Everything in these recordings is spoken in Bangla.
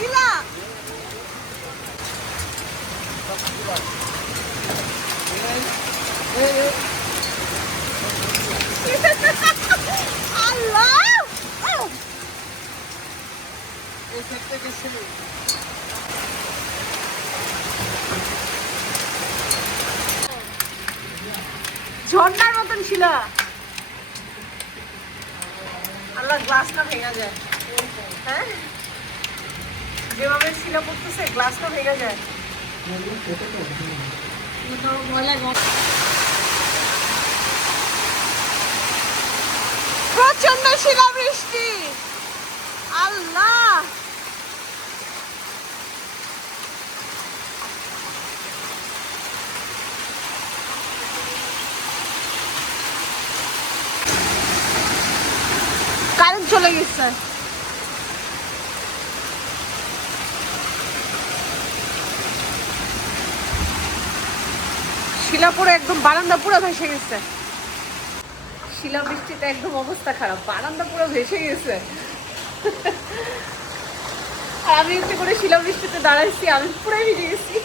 শিলা আল্লাহ ঝর্ণার মতন ছিল। আল্লাহ গ্লাসটা ভেঙে যায়। হ্যাঁ যেভাবে শিলা পড়তেছে গ্লাসটা ভেঙে যায়। প্রচন্ড শিলা বৃষ্টি। আল্লাহ কারেন্ট চলে গেছে। শিলা পুরো একদম বারান্দা পুরো ভেসে গেছে। শিলা বৃষ্টিতে একদম অবস্থা খারাপ, বারান্দা পুরো ভেসে গেছে। আর আমি একটু করে শিলা বৃষ্টিতে দাঁড়াইছি, আমি পুরাই ভিজে গেছি।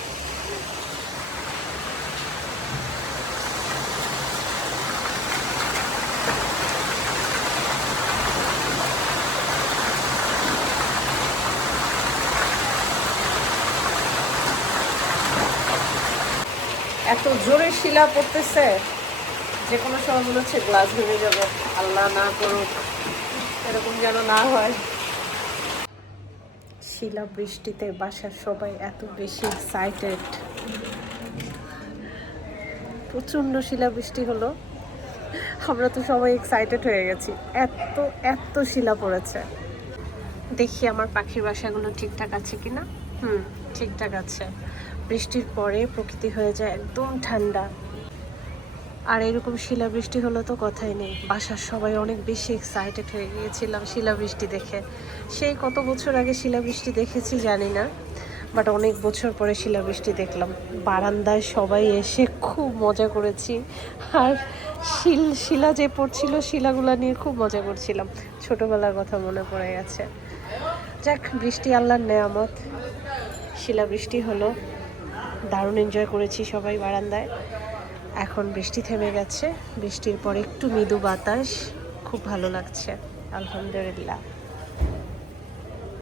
এত জোরে শিলা পড়তেছে যে কোনো সময় মনে হচ্ছে গ্লাস ভেঙে যাবে। আল্লাহ না করুক, এরকম যেন না হয়। শিলা বৃষ্টিতে বাসার সবাই এত বেশি এক্সাইটেড। প্রচণ্ড শিলা বৃষ্টি হলো, আমরা তো সবাই এক্সাইটেড হয়ে গেছি। এত এত শিলা পড়েছে। দেখি আমার পাখির বাসাগুলো ঠিকঠাক আছে কিনা। ঠিকঠাক আছে। বৃষ্টির পরে প্রকৃতি হয়ে যায় একদম ঠান্ডা। আর এরকম শিলাবৃষ্টি হলো তো কথাই নেই। বাসার সবাই অনেক বেশি এক্সাইটেড হয়ে গিয়েছিলাম শিলাবৃষ্টি দেখে। সেই কত বছর আগে শিলাবৃষ্টি দেখেছি জানি না, বাট অনেক বছর পরে শিলাবৃষ্টি দেখলাম। বারান্দায় সবাই এসে খুব মজা করেছি। আর শিলা যে পড়ছিল শিলাগুলা নিয়ে খুব মজা করছিলাম। ছোটবেলার কথা মনে পড়ে গেছে। যাক, বৃষ্টি আল্লাহর নেয়ামত। শিলাবৃষ্টি হলো, দারুণ এনজয় করেছি সবাই বারান্দায়। এখন বৃষ্টি থেমে গেছে, বৃষ্টির পরে একটু মৃদু বাতাস, খুব ভালো লাগছে আলহামদুলিল্লাহ।